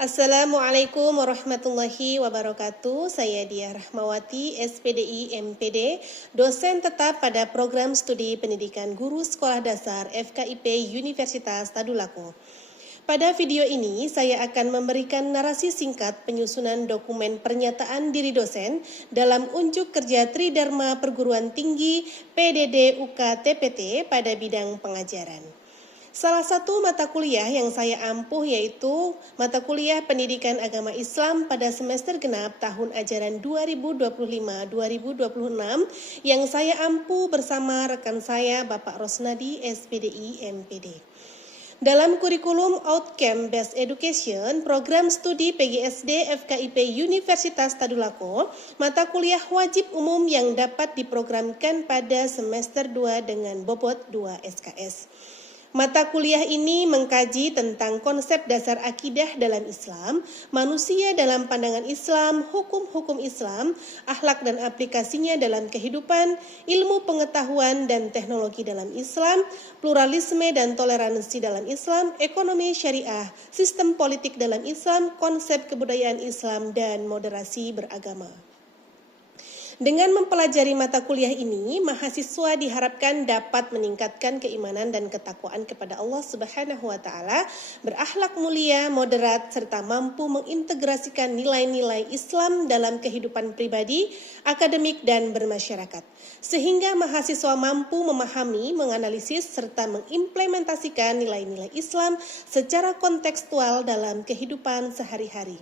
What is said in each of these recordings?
Assalamualaikum warahmatullahi wabarakatuh. Saya Diah Rahmawati, SPDI MPD, dosen tetap pada program studi pendidikan guru sekolah dasar FKIP Universitas Tadulako. Pada video ini, saya akan memberikan narasi singkat penyusunan dokumen pernyataan diri dosen dalam unjuk kerja Tridharma Perguruan Tinggi PDD UK TPT pada bidang pengajaran. Salah satu mata kuliah yang saya ampuh yaitu mata kuliah Pendidikan Agama Islam pada semester genap tahun ajaran 2025-2026 yang saya ampuh bersama rekan saya Bapak Rosnadi SPDI MPD. Dalam kurikulum Outcome Based Education, program studi PGSD FKIP Universitas Tadulako, mata kuliah wajib umum yang dapat diprogramkan pada semester 2 dengan bobot 2 SKS. Mata kuliah ini mengkaji tentang konsep dasar akidah dalam Islam, manusia dalam pandangan Islam, hukum-hukum Islam, akhlak dan aplikasinya dalam kehidupan, ilmu pengetahuan dan teknologi dalam Islam, pluralisme dan toleransi dalam Islam, ekonomi syariah, sistem politik dalam Islam, konsep kebudayaan Islam, dan moderasi beragama. Dengan mempelajari mata kuliah ini, mahasiswa diharapkan dapat meningkatkan keimanan dan ketakwaan kepada Allah Subhanahu wa taala, berakhlak mulia, moderat, serta mampu mengintegrasikan nilai-nilai Islam dalam kehidupan pribadi, akademik, dan bermasyarakat. Sehingga mahasiswa mampu memahami, menganalisis, serta mengimplementasikan nilai-nilai Islam secara kontekstual dalam kehidupan sehari-hari.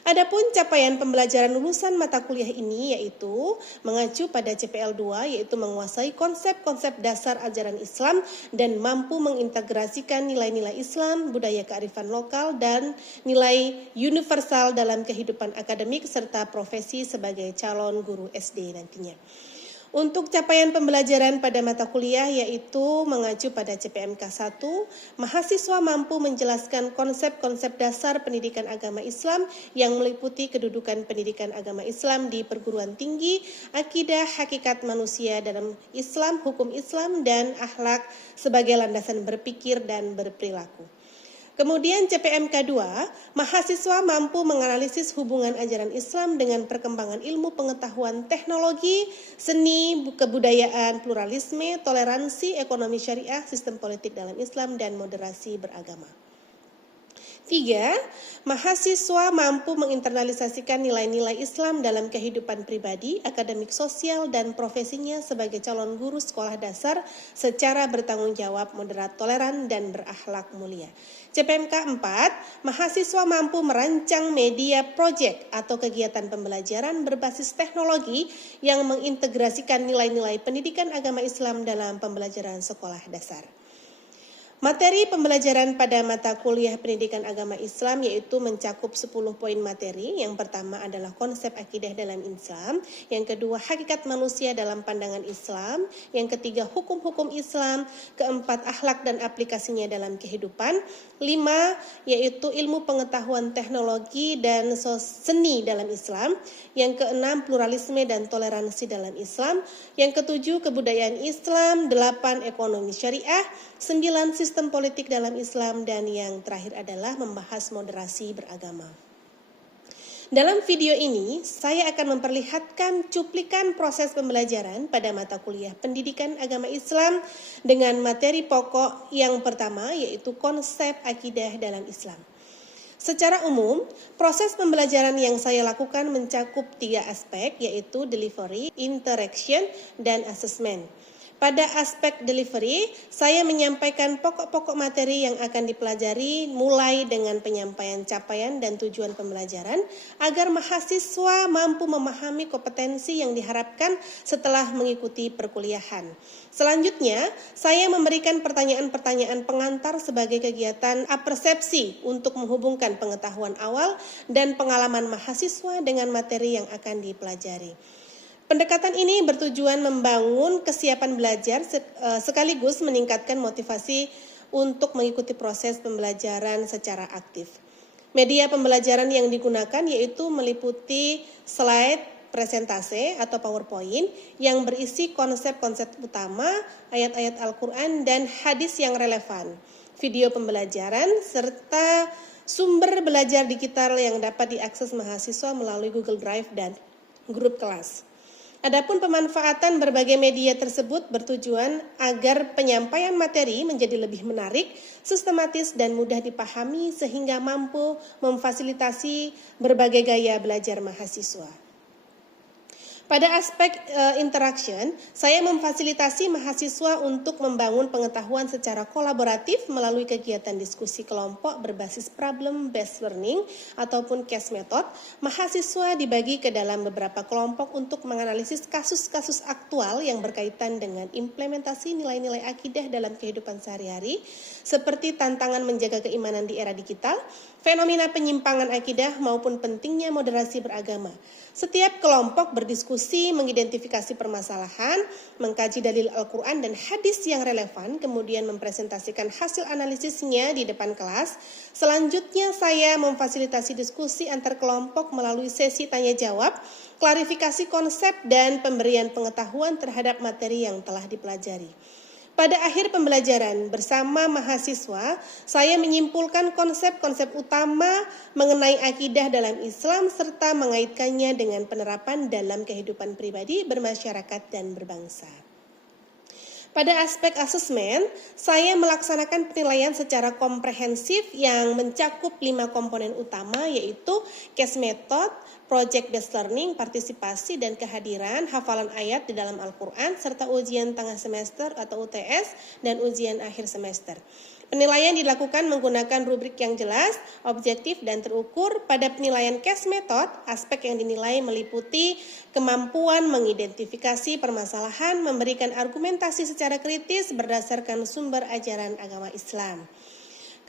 Adapun capaian pembelajaran lulusan mata kuliah ini yaitu mengacu pada CPL 2 yaitu menguasai konsep-konsep dasar ajaran Islam dan mampu mengintegrasikan nilai-nilai Islam, budaya kearifan lokal dan nilai universal dalam kehidupan akademik serta profesi sebagai calon guru SD nantinya. Untuk capaian pembelajaran pada mata kuliah yaitu mengacu pada CPMK 1, mahasiswa mampu menjelaskan konsep-konsep dasar pendidikan agama Islam yang meliputi kedudukan pendidikan agama Islam di perguruan tinggi, akidah, hakikat manusia dalam Islam, hukum Islam, dan akhlak sebagai landasan berpikir dan berperilaku. Kemudian CPMK 2, mahasiswa mampu menganalisis hubungan ajaran Islam dengan perkembangan ilmu pengetahuan teknologi, seni, kebudayaan, pluralisme, toleransi, ekonomi syariah, sistem politik dalam Islam, dan moderasi beragama. 3. Mahasiswa mampu menginternalisasikan nilai-nilai Islam dalam kehidupan pribadi, akademik sosial, dan profesinya sebagai calon guru sekolah dasar secara bertanggung jawab, moderat, toleran, dan berakhlak mulia. CPMK 4, mahasiswa mampu merancang media project atau kegiatan pembelajaran berbasis teknologi yang mengintegrasikan nilai-nilai pendidikan agama Islam dalam pembelajaran sekolah dasar. Materi pembelajaran pada mata kuliah pendidikan agama Islam yaitu mencakup 10 poin materi. Yang pertama adalah konsep akidah dalam Islam, yang kedua hakikat manusia dalam pandangan Islam, yang ketiga hukum-hukum Islam, keempat akhlak dan aplikasinya dalam kehidupan, 5 yaitu ilmu pengetahuan teknologi dan seni dalam Islam, yang keenam pluralisme dan toleransi dalam Islam, yang ketujuh kebudayaan Islam, 8 ekonomi syariah, 9 sistem politik dalam Islam, dan yang terakhir adalah membahas moderasi beragama. Dalam video ini, saya akan memperlihatkan cuplikan proses pembelajaran pada mata kuliah Pendidikan Agama Islam dengan materi pokok yang pertama yaitu konsep akidah dalam Islam. Secara umum, proses pembelajaran yang saya lakukan mencakup 3 aspek yaitu delivery, interaction, dan assessment. Pada aspek delivery, saya menyampaikan pokok-pokok materi yang akan dipelajari mulai dengan penyampaian capaian dan tujuan pembelajaran agar mahasiswa mampu memahami kompetensi yang diharapkan setelah mengikuti perkuliahan. Selanjutnya, saya memberikan pertanyaan-pertanyaan pengantar sebagai kegiatan apersepsi untuk menghubungkan pengetahuan awal dan pengalaman mahasiswa dengan materi yang akan dipelajari. Pendekatan ini bertujuan membangun kesiapan belajar sekaligus meningkatkan motivasi untuk mengikuti proses pembelajaran secara aktif. Media pembelajaran yang digunakan yaitu meliputi slide presentase atau PowerPoint yang berisi konsep-konsep utama, ayat-ayat Al-Quran, dan hadis yang relevan, video pembelajaran, serta sumber belajar digital yang dapat diakses mahasiswa melalui Google Drive dan grup kelas. Adapun pemanfaatan berbagai media tersebut bertujuan agar penyampaian materi menjadi lebih menarik, sistematis, dan mudah dipahami sehingga mampu memfasilitasi berbagai gaya belajar mahasiswa. Pada aspek interaction, saya memfasilitasi mahasiswa untuk membangun pengetahuan secara kolaboratif melalui kegiatan diskusi kelompok berbasis problem-based learning ataupun case method. Mahasiswa dibagi ke dalam beberapa kelompok untuk menganalisis kasus-kasus aktual yang berkaitan dengan implementasi nilai-nilai akidah dalam kehidupan sehari-hari, seperti tantangan menjaga keimanan di era digital, fenomena penyimpangan akidah maupun pentingnya moderasi beragama. Setiap kelompok berdiskusi, mengidentifikasi permasalahan, mengkaji dalil Al-Quran dan hadis yang relevan, kemudian mempresentasikan hasil analisisnya di depan kelas. Selanjutnya saya memfasilitasi diskusi antar kelompok melalui sesi tanya-jawab, klarifikasi konsep dan pemberian pengetahuan terhadap materi yang telah dipelajari. Pada akhir pembelajaran bersama mahasiswa, saya menyimpulkan konsep-konsep utama mengenai akidah dalam Islam serta mengaitkannya dengan penerapan dalam kehidupan pribadi, bermasyarakat, dan berbangsa. Pada aspek asesmen, saya melaksanakan penilaian secara komprehensif yang mencakup 5 komponen utama, yaitu case method, project-based learning, partisipasi dan kehadiran, hafalan ayat di dalam Al-Quran, serta ujian tengah semester atau UTS, dan ujian akhir semester. Penilaian dilakukan menggunakan rubrik yang jelas, objektif, dan terukur. Pada penilaian case method, aspek yang dinilai meliputi kemampuan mengidentifikasi permasalahan, memberikan argumentasi secara kritis berdasarkan sumber ajaran agama Islam,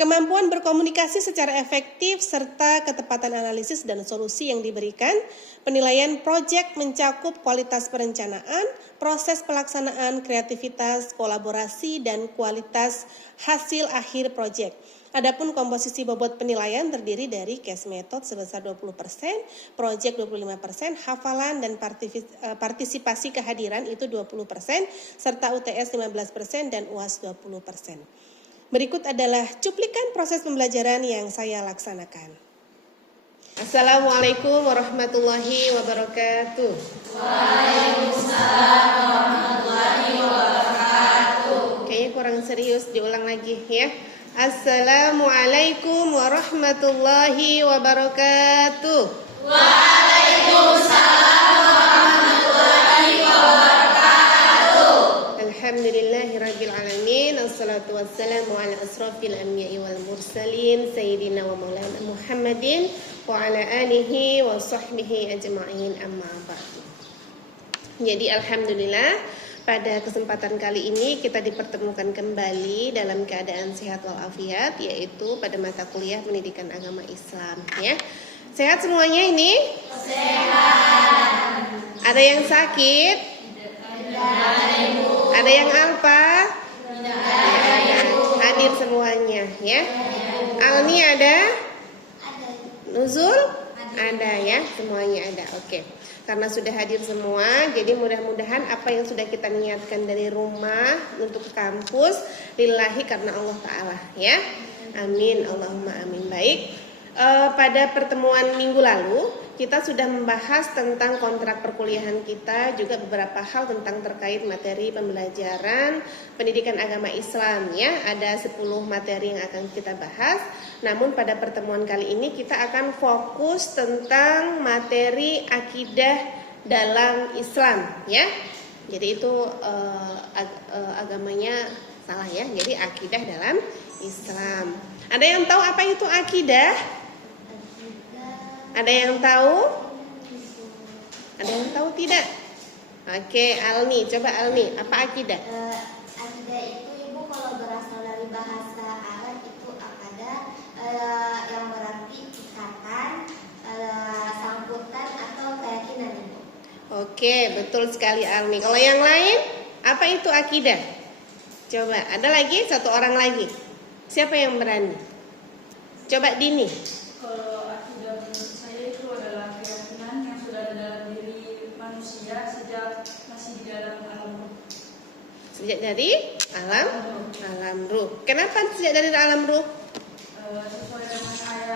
kemampuan berkomunikasi secara efektif, serta ketepatan analisis dan solusi yang diberikan. Penilaian proyek mencakup kualitas perencanaan, proses pelaksanaan, kreativitas, kolaborasi, dan kualitas hasil akhir proyek. Adapun komposisi bobot penilaian terdiri dari case method sebesar 20%, proyek 25%, hafalan dan partisipasi kehadiran itu 20%, serta UTS 15% dan UAS 20%. Berikut adalah cuplikan proses pembelajaran yang saya laksanakan. Assalamualaikum warahmatullahi wabarakatuh. Waalaikumsalam warahmatullahi wabarakatuh. Kayaknya kurang serius, diulang lagi ya. Assalamualaikum warahmatullahi wabarakatuh. Waalaikumsalam warahmatullahi wabarakatuh. Alhamdulillahirabbil alamin. Assalatu wassalamu ala asrafil anbiya'i wal mursalin sayyidina wa maulana Muhammadin wa ala alihi wa sahbihi ajma'in, amma ba'du. Jadi alhamdulillah pada kesempatan kali ini kita dipertemukan kembali dalam keadaan sehat walafiat, yaitu pada mata kuliah pendidikan agama Islam ya. Sehat semuanya ini? Sehat. Ada yang sakit? Tidak. Ada yang apa? Tidak. Hadir semuanya ya. Almi ada? Nuzul? Ada ya, semuanya ada. Oke. Karena sudah hadir semua, jadi mudah-mudahan apa yang sudah kita niatkan dari rumah untuk ke kampus lillahi karena Allah Ta'ala ya. Amin, Allahumma amin. Baik, pada pertemuan minggu lalu kita sudah membahas tentang kontrak perkuliahan kita, juga beberapa hal tentang terkait materi pembelajaran pendidikan agama Islam ya. Ada 10 materi yang akan kita bahas. Namun pada pertemuan kali ini kita akan fokus tentang materi akidah dalam Islam ya. Jadi itu agamanya salah ya. Jadi akidah dalam Islam. Ada yang tahu apa itu akidah? Ada yang tahu? Ada yang tahu tidak? Oke, Almi, coba Almi, apa akidah? Akidah itu Ibu kalau berasal dari bahasa Arab itu akada, yang berarti ikatan, sambutan atau keyakinan Ibu. Oke, betul sekali Almi. Kalau yang lain, apa itu akidah? Coba, ada lagi satu orang lagi. Siapa yang berani? Coba Dini. Kalau akidah menurut saya itu adalah keyakinan yang sudah ada dalam diri manusia sejak masih di dalam alam ruh. Sejak dari alam ruh. Kenapa sejak dari alam ruh? Sesuai dengan ayat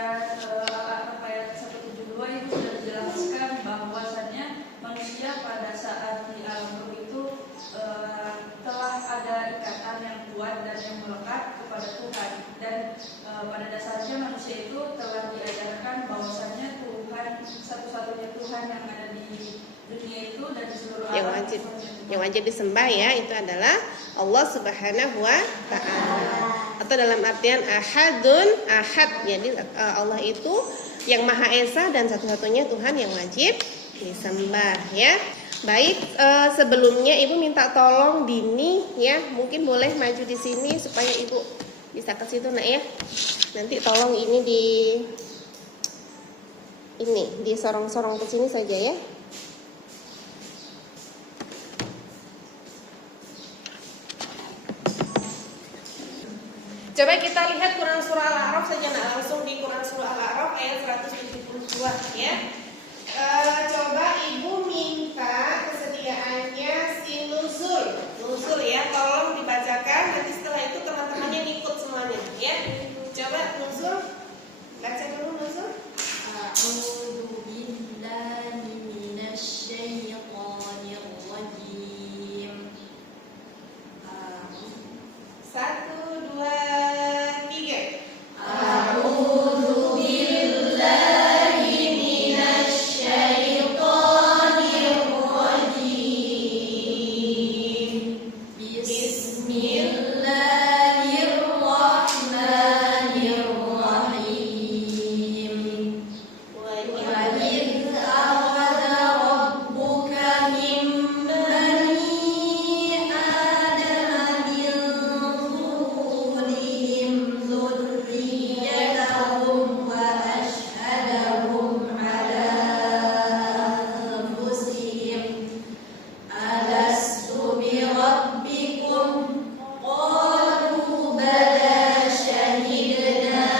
bahwasanya manusia itu telah diajarkan bahwasanya Tuhan satu-satunya Tuhan yang ada di dunia itu dan di seluruh alam yang wajib disembah ya itu adalah Allah Subhanahu wa taala. Atau dalam artian ahadun ahad. Jadi Allah itu yang Maha Esa dan satu-satunya Tuhan yang wajib disembah ya. Baik, sebelumnya Ibu minta tolong Dini ya, mungkin boleh maju di sini supaya Ibu bisa ke situ nak ya. Nanti tolong ini disorong-sorong ke sini saja ya. Coba kita lihat Quran surah Al-A'raf saja nak, langsung di Quran surah Al-A'raf ayat 172 ya. Coba Ibu minta kesediaannya si nuzul ya, tolong dibacakan. Nanti setelah itu teman-temannya ikut semuanya ya. Coba nuzul, baca dulu nuzul. A'udzu billahi minasyaitonir rajim. 1, 2, 3. A'udzu billahi minasyaitonir rajim. Bismillahirrahmanirrahim. Wa idh akhadha rabbuka min bani adama min zuhurihim dhurriyyatahum wa ashhadahum ala anfusihim alastu birabbikum qalu bala shahidna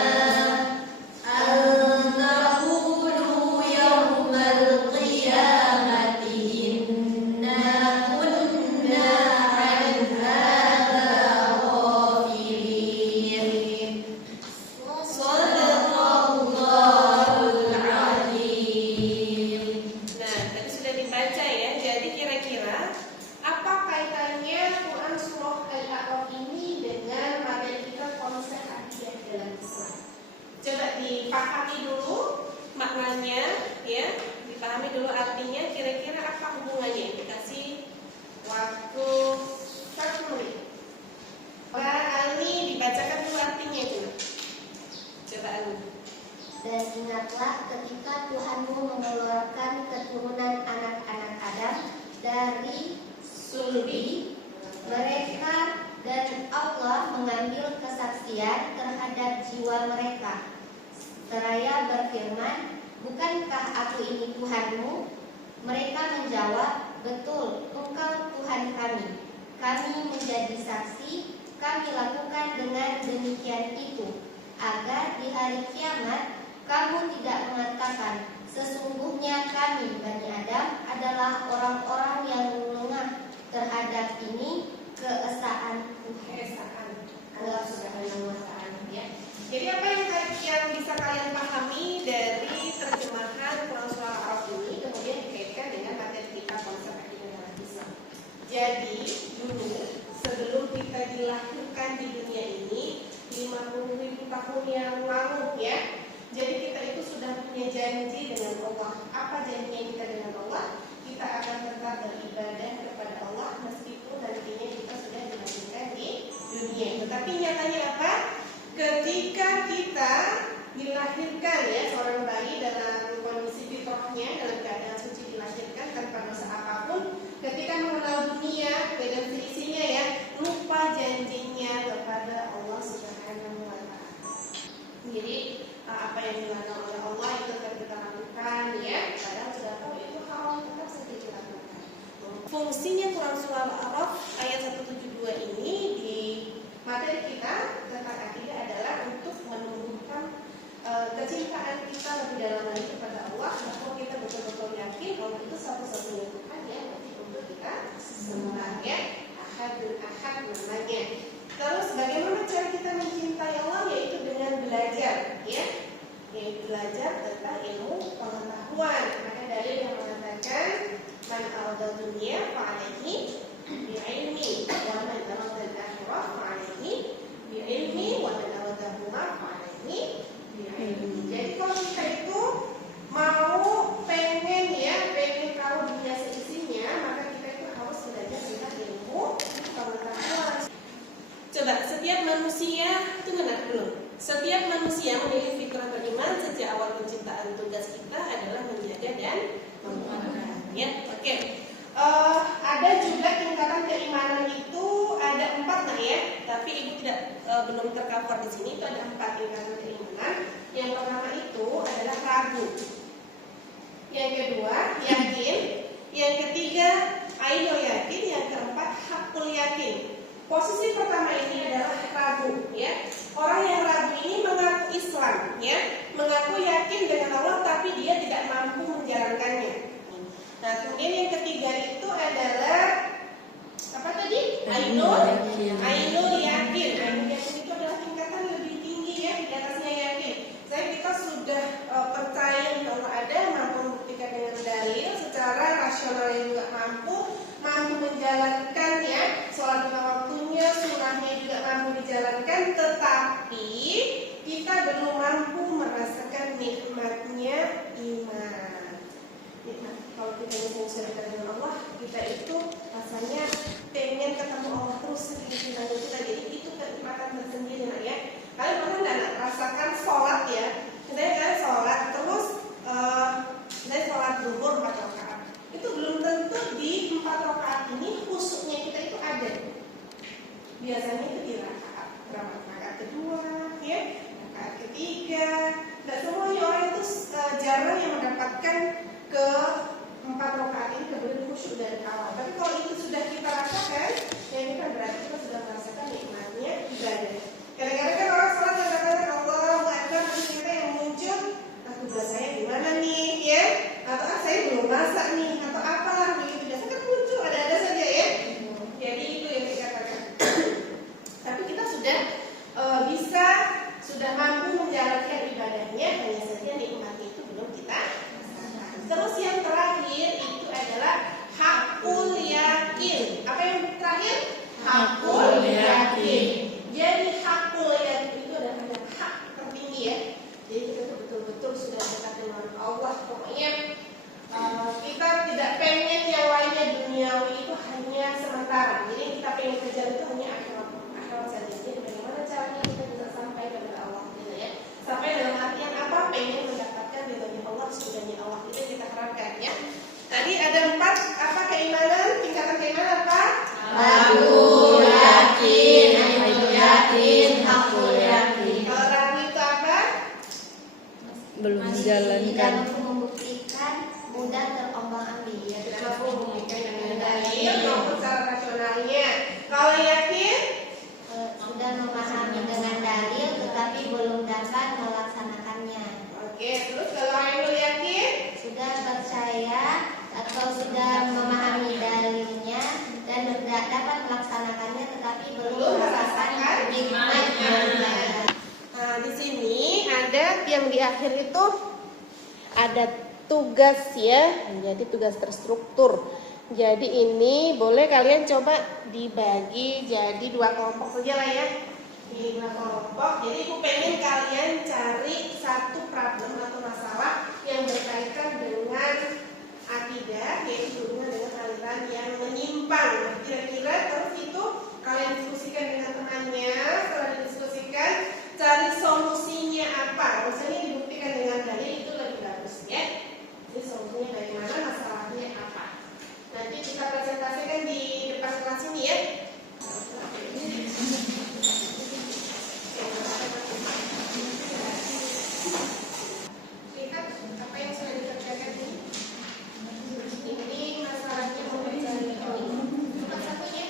an taqulu yawmal qiyamati inna kunna an hadha ghafilin. Shadaqallahul azim. Nah, tadi sudah dibaca ya. Jadi kira-kira apa kaitannya Quran surah Al-A'raf ini dengan materi kita konsep akidah dalam Islam? Coba dipahami dulu maknanya ya, dipahami dulu artinya. Kira-kira apa hubungannya? Dikasih waktu 1 menit. Pak Almi dibacakan dulu artinya coba. Coba Almi. Dan ingatlah ketika Tuhanmu mengeluarkan keturunan anak-anak Adam dari sulbi mereka dan Allah mengambil kesaksian terhadap jiwa mereka. Seraya berfirman, bukankah aku ini Tuhanmu? Mereka menjawab, betul, engkau Tuhan kami. Kami menjadi saksi, kami lakukan dengan demikian itu, agar di hari kiamat kamu tidak mengatakan, sesungguhnya kami Bani Adam adalah orang-orang yang lengah terhadap ini keesaan Allah Subhanahu wa taala ya. Jadi apa yang bisa kalian pahami dari terjemahan Quran surah Al-A'raf ini kemudian dikaitkan dengan materi kita konsep akidah dalam Islam. Jadi dulu sebelum kita dilahirkan di dunia ini 50.000 tahun yang lalu ya. Jadi kita itu sudah punya janji dengan Allah. Apa janjinya kita dengan Allah? Kita akan tetap beribadah kepada Allah meskipun nantinya kita sudah dilahirkan di dunia. Tetapi nyatanya apa? Ketika kita dilahirkan ya, seorang bayi dalam kondisi fitrahnya, dalam keadaan suci dilahirkan tanpa dosa apapun, ketika mengenal dunia dan seisinya ya, lupa janjinya kepada Allah Subhanahu wa taala. Jadi apa yang dilarang oleh Allah itu akan kita lakukan ya, padahal sudah tahu itu haram tetap saja dilakukan. Fungsinya Quran surah Al-A'raf ayat 172 ini di materi kita tentang akidah adalah untuk menumbuhkan kecintaan kita lebih dalam lagi kepada Allah, bahwa kita betul-betul yakin Allah itu satu-satunya Tuhan yang wajib untuk kita sembah ya, ahadun ahad namanya. Terus bagaimana cara kita mencintai Allah? Yaitu dengan belajar ya, yaitu belajar tentang ilmu pengetahuan. Maka dalil yang mengatakan man arada dunya fa'alaihi bi'ilmi wa man arada al-akhirah fa'alaihi bi'ilmi wa man arada huma fa'alaihi Jadi kalau kita itu mau pengen tahu dunia seisinya, maka kita itu harus belajar tentang ilmu pengetahuan. Coba, setiap manusia, benar belum? Setiap manusia memiliki fitrah beriman sejak awal penciptaan. Tugas kita adalah menjaga dan mengamalkan. Ya, oke. Ada juga tingkatan keimanan itu ada 4 nah ya, tapi ibu tidak belum tercover di sini. Itu ada 4 tingkatan keimanan. Yang pertama itu adalah ragu. Yang kedua yakin. Yang ketiga ainul yakin. Yang keempat hakul yakin. Posisi pertama ini adalah ragu ya. Orang yang ragu ini mengaku Islam ya, mengaku yakin dengan Allah tapi dia tidak mampu menjalankannya. Nah, kemudian yang ketiga itu adalah apa tadi? Ainul yakin. Ainul yakin itu adalah tingkatan lebih tinggi ya, di atasnya yakin. Kita sudah percaya bahwa ada, mampu membuktikan dengan dalil, secara rasional juga mampu menjalankan ya, sholat lima waktunya, sunnahnya juga mampu dijalankan, tetapi kita belum mampu merasakan nikmatnya iman. Nikmat. Kalau kita misalnya sudah dekat dengan Allah, kita itu rasanya pengen ketemu Allah terus di kita. Jadi itu kenikmatan tersendiri lah ya. Kalian pernah nggak rasakan sholat ya? Misalnya kalian sholat terus, misalnya sholat zuhur 4 rakaat. Itu belum tentu di 4 rakaat ini khusyuknya kita itu ada. Biasanya itu di rakaat kedua, ya, rakaat ketiga. Dan semuanya orang itu jarang yang mendapatkan ke 4 rakaat ini kemudian khusyuk dari awal. Tapi kalau itu sudah kita rasakan, ya kita berarti kita sudah merasakan nikmatnya ibadah. Kadang-kadang kan orang sholat yang katakan Allahu Akbar, ternyata yang muncul, tugas saya gimana nih, ya? Atau saya belum masak nih, atau apalah begitu. Biasanya kan muncul, ada-ada saja ya. Jadi itu yang dikatakan. Tapi kita sudah mampu menjalankan ibadahnya, hanya saja nikmatnya itu belum kita rasakan. Terus yang terakhir itu adalah hakul yakin. Apa yang terakhir? Hakul yakin. Jadi hakul yakin itu adalah hak tertinggi ya. Jadi kita betul-betul sudah dekat dengan Allah. Pokoknya kita tidak pengen yang lainnya duniawi itu hanya sementara. Jadi kita pengen kejar itu hanya akhirat saja. Jadi bagaimana caranya kita bisa sampai kepada Allah gitu ya. Sampai dalam artian apa? Pengen mendapatkan ridhonya Allah, surganya Allah. Itu yang kita harapkan ya. Tadi ada 4 apa keimanan? Tingkatan keimanan apa? Ragu, yakin, ainul yakin, hakul yakin. Kalau ragu itu apa? Belum Tidak menjalankan. mampu membuktikan, mudah terombang-ambing. Ya, tidak mampu membuktikan dengan dalil maupun secara rasionalnya. Kalau yakin, Sudah memahami dengan dalil tetapi belum dapat melaksanakannya. oke. Terus kalau ainul yakin, Sudah percaya atau sudah memahami dalilnya dan tidak dapat melaksanakannya tetapi belum merasakan nikmatnya. nah di sini ada yang di akhir itu ada tugas ya, jadi tugas terstruktur. Jadi ini boleh kalian coba dibagi jadi 2 kelompok saja lah ya. Ini 2 kelompok. Jadi aku pengen kalian cari satu problem atau masalah yang berkaitan dengan akidah, yaitu berhubungan dengan aliran yang menyimpang. Nah, kira-kira terus itu kalian diskusikan dengan temannya. Setelah didiskusikan, cari solusinya apa. Misalnya dibuktikan dengan dalil itu lebih bagus ya. Jadi solusinya bagaimana, masalahnya apa. Nanti kita presentasikan di depan kelas ini ya. Lihat apa yang sudah dikerjakan ini. Ini masalahnya mau mencari coba satunya.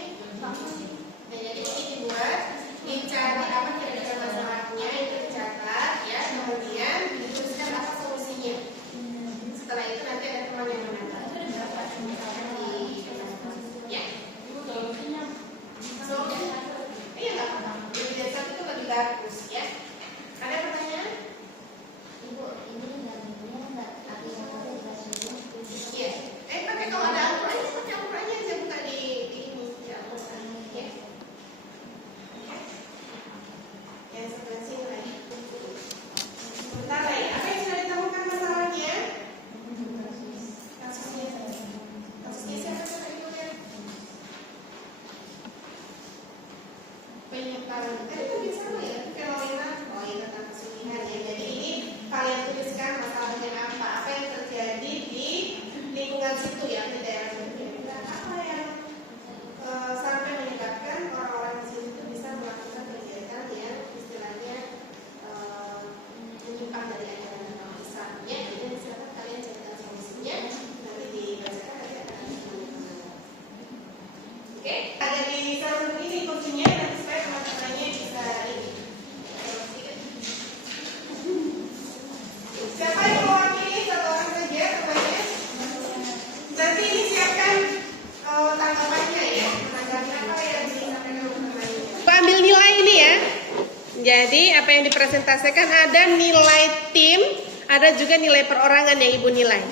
Jadi apa yang dipresentasikan ada nilai tim, ada juga nilai perorangan yang Ibu nilai.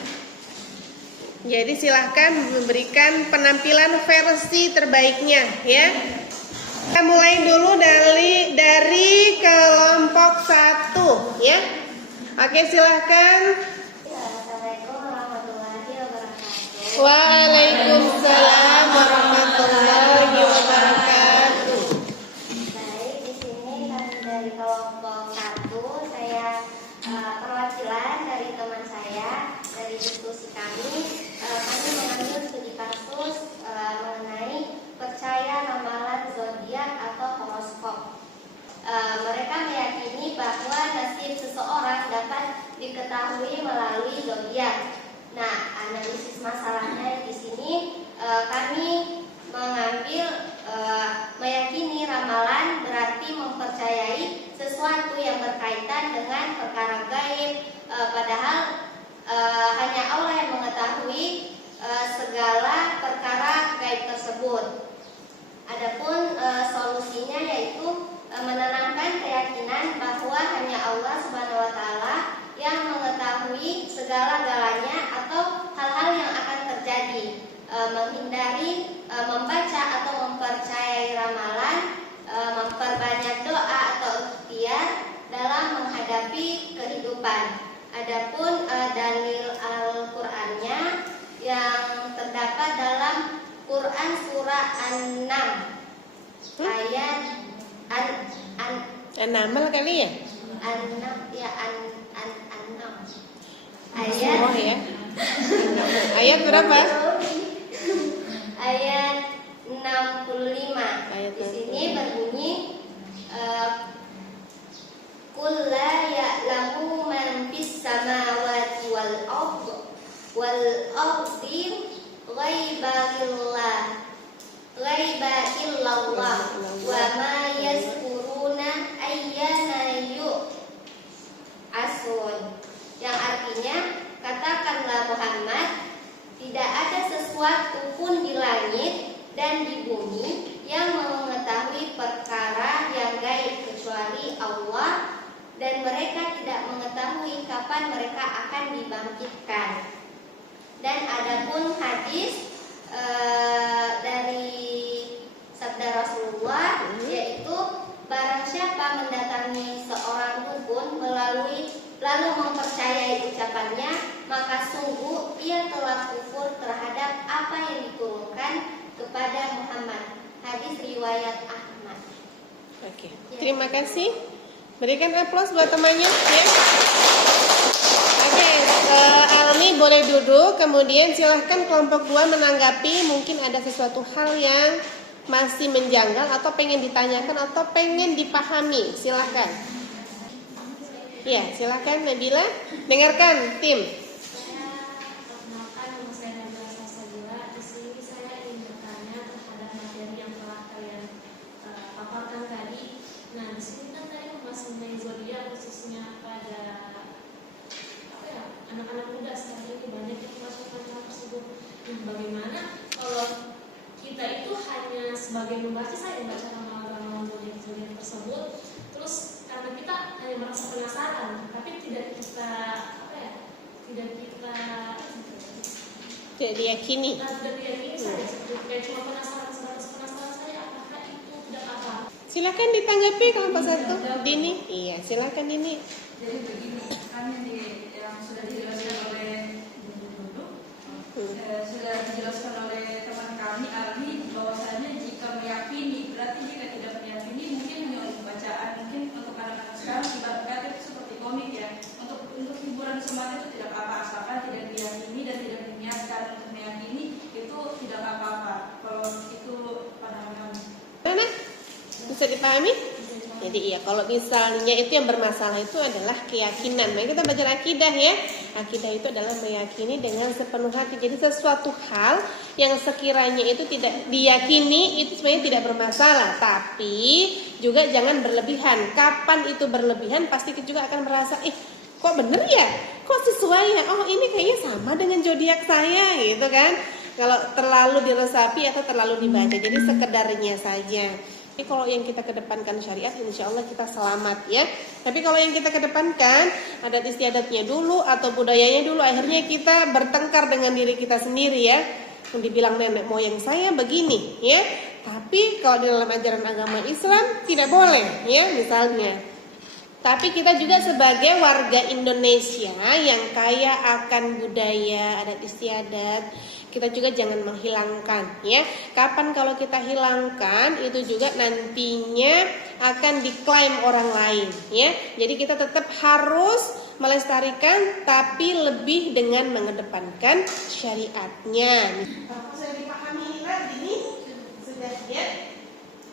Jadi silahkan memberikan penampilan versi terbaiknya ya. Kita mulai dulu dari kelompok 1 ya. Oke, silahkan. Assalamualaikum warahmatullahi wabarakatuh. Waalaikumsalam warahmatullahi wabarakatuh. Baik, di sini kami dari kelompok 1, saya perwakilan dari teman saya dari diskusi kami mengambil studi kasus mengenai percaya ramalan zodiak atau horoskop. Mereka meyakini bahwa nasib seseorang dapat diketahui melalui zodiak. Nah, analisis masalahnya di sini kami mengambil meyakini ramalan berarti mempercayai sesuatu yang berkaitan dengan perkara gaib, padahal hanya Allah yang mengetahui segala perkara gaib tersebut. Adapun solusinya yaitu menanamkan keyakinan bahwa hanya Allah Subhanahu wa taala yang mengetahui segala-galanya atau hal-hal yang akan terjadi. Menghindari membaca atau mempercayai ramalan, memperbanyak doa atau ikhtiar dalam menghadapi kehidupan. Adapun dalil Al-Qur'annya yang terdapat dalam Quran surah An-Nam ayat An-Naml kali ya? An-Nam ya An-Nam Ayat ya. Ayat berapa? Ayat 65. Ayat Di sini berbunyi Qul la ya'lamu man fis samawati wal ardi ghaiba illallah wa ma yaskuruna ayyana yub'atsun. Yang artinya, katakanlah Muhammad, tidak ada sesuatu pun di langit dan di bumi yang mengetahui perkara yang gaib kecuali Allah, dan mereka tidak mengetahui kapan mereka akan dibangkitkan. Dan adapun hadis dari sabda Rasulullah, yaitu barang siapa mendatangi seorang dukun lalu mempercayai ucapannya, maka sungguh ia telah kufur terhadap apa yang diturunkan kepada Muhammad. Hadis riwayat Ahmad. Oke, terima kasih. Berikan aplaus buat temannya ya. Oke, Almi boleh duduk. Kemudian silahkan kelompok 2 menanggapi. Mungkin ada sesuatu hal yang masih menjanggal atau pengen ditanyakan atau pengen dipahami. Silahkan. Ya, silahkan Nabila. Dengarkan tim. Perkenalkan, nama saya Nabila Salsabila. Di sini saya ingin bertanya terhadap materi yang telah kalian paparkan tadi. Nah, di sini kan tadi membahas mengenai zodiak, khususnya pada anak-anak muda sekarang ini banyak yang masuk hal tersebut. Nah, bagaimana kalau kita itu hanya sebagai membaca saja, membaca ramalan zodiak tersebut, terus karena kita hanya merasa penasaran, tapi tidak kita Tidak diyakini. tidak diyakini saja, kayak cuma penasaran, sebatas penasaran saja, apakah itu tidak apa? Silakan ditanggapi kelompok 1. Dini. Iya, silakan Dini. Jadi begini, kan yang sudah dijelaskan oleh sudah dijelaskan oleh teman kami Almi, bahwasanya jika meyakini, berarti jika tidak meyakini mungkin hanya untuk bacaan, mungkin untuk anak-anak sekarang ibarat kata itu seperti komik ya, untuk hiburan semata itu tidak apa-apa, asalkan tidak diyakini dan tidak diniatkan untuk meyakini, itu tidak apa-apa. Kalau itu pandangan kami. Mana? Bisa dipahami? Jadi iya, kalau misalnya itu yang bermasalah itu adalah keyakinan. Mari kita belajar akidah ya. Akidah itu adalah meyakini dengan sepenuh hati. Jadi sesuatu hal yang sekiranya itu tidak diyakini itu sebenarnya tidak bermasalah, tapi juga jangan berlebihan. Kapan itu berlebihan pasti kita juga akan merasa, kok bener ya? Kok sesuai ya? Oh, ini kayaknya sama dengan zodiak saya gitu kan. Kalau terlalu diresapi atau terlalu dibaca. Jadi sekedarnya saja. Tapi kalau yang kita kedepankan syariat, insya Allah kita selamat ya. Tapi kalau yang kita kedepankan adat istiadatnya dulu atau budayanya dulu, akhirnya kita bertengkar dengan diri kita sendiri ya. Dibilang nenek moyang saya begini ya. Tapi kalau di dalam ajaran agama Islam tidak boleh ya misalnya. Tapi kita juga sebagai warga Indonesia yang kaya akan budaya, adat istiadat, kita juga jangan menghilangkan ya. Kapan kalau kita hilangkan itu juga nantinya akan diklaim orang lain ya. Jadi kita tetap harus melestarikan tapi lebih dengan mengedepankan syariatnya. Saya dipahami ini sudah ya.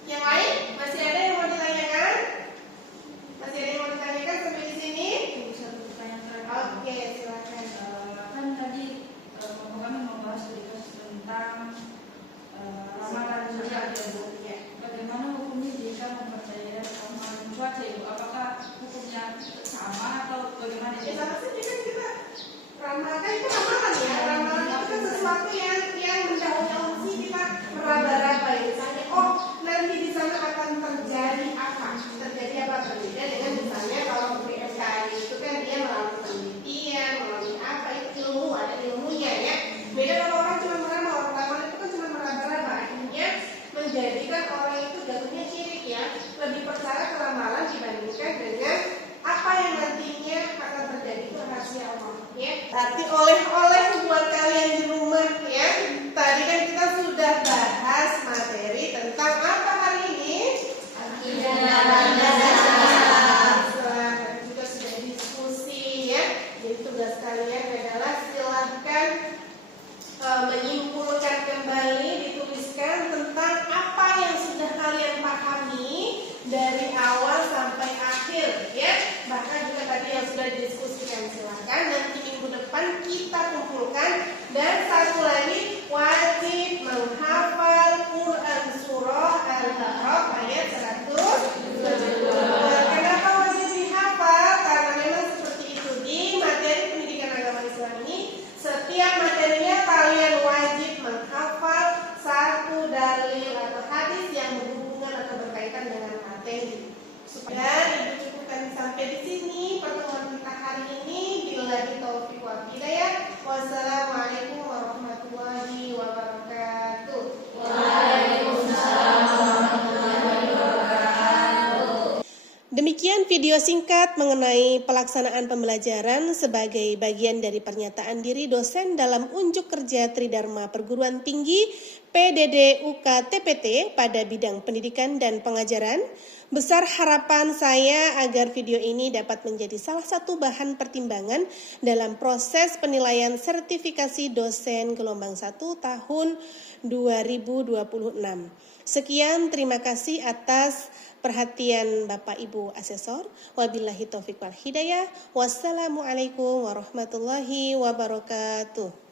Yang lain masih ada yang mau ditanyakan? Masih ada yang mau ditanyakan sampai di sini? Satu pertanyaan terakhir. Oke, silakan. Kan tadi kami membahas sedikit tentang ramalan juga ya Bu. Bagaimana hukumnya jika mempercayai ramalan cuaca Ibu? Apakah hukumnya sama atau bagaimana? Ya sama saja kan kita ramalkan itu ramalan ya. Ramalan itu kan sesuatu yang mendahului kita meraba-raba ya. Misalnya, oh nanti di sana akan terjadi apa? Terjadi apa? Berbeda dengan misalnya kalau BMKG itu kan dia melalui penelitian, melalui apa itu ilmu, ada ilmunya ya. Beda kalau orang cuma meramal, ramalan itu kan cuma meraba-raba. Akhirnya menjadikan orang itu jatuhnya syirik ya. Lebih percaya ke ramalan dibandingkan dengan apa yang nantinya akan terjadi itu rahasia Allah ya. Berarti oleh-oleh buat kalian di rumah ya. Tadi kan kita sudah bahas materi tentang apa hari ini? Tadi juga sudah diskusi ya. Jadi tugas kalian adalah silahkan menyimpulkan kembali, dituliskan tentang apa yang sudah kalian pahami dari awal sampai akhir ya. Bahkan juga tadi yang sudah didiskusikan, silahkan nanti minggu depan kita kumpulkan. Dan satu lagi, wajib menghafal Quran surah Al-Baqarah ayat 172. Kenapa wajib dihafal? Karena memang seperti itu di materi pendidikan agama Islam ini, setiap materinya kalian wajib menghafal satu dalil atau hadis yang berhubungan atau berkaitan dengan materi. Dan Ibu cukupkan sampai di sini pertemuan kita hari ini. Billahi taufiq wal hidayah. Wassalamualaikum warahmatullahi wabarakatuh. Waalaikumsalam warahmatullahi wabarakatuh. Demikian video singkat mengenai pelaksanaan pembelajaran sebagai bagian dari pernyataan diri dosen dalam unjuk kerja Tridharma Perguruan Tinggi PDD UKTPT pada bidang pendidikan dan pengajaran. Besar harapan saya agar video ini dapat menjadi salah satu bahan pertimbangan dalam proses penilaian sertifikasi dosen gelombang 1 tahun 2026. Sekian, terima kasih atas perhatian Bapak Ibu Asesor. Wabillahi taufiq wal hidayah. Wassalamualaikum warahmatullahi wabarakatuh.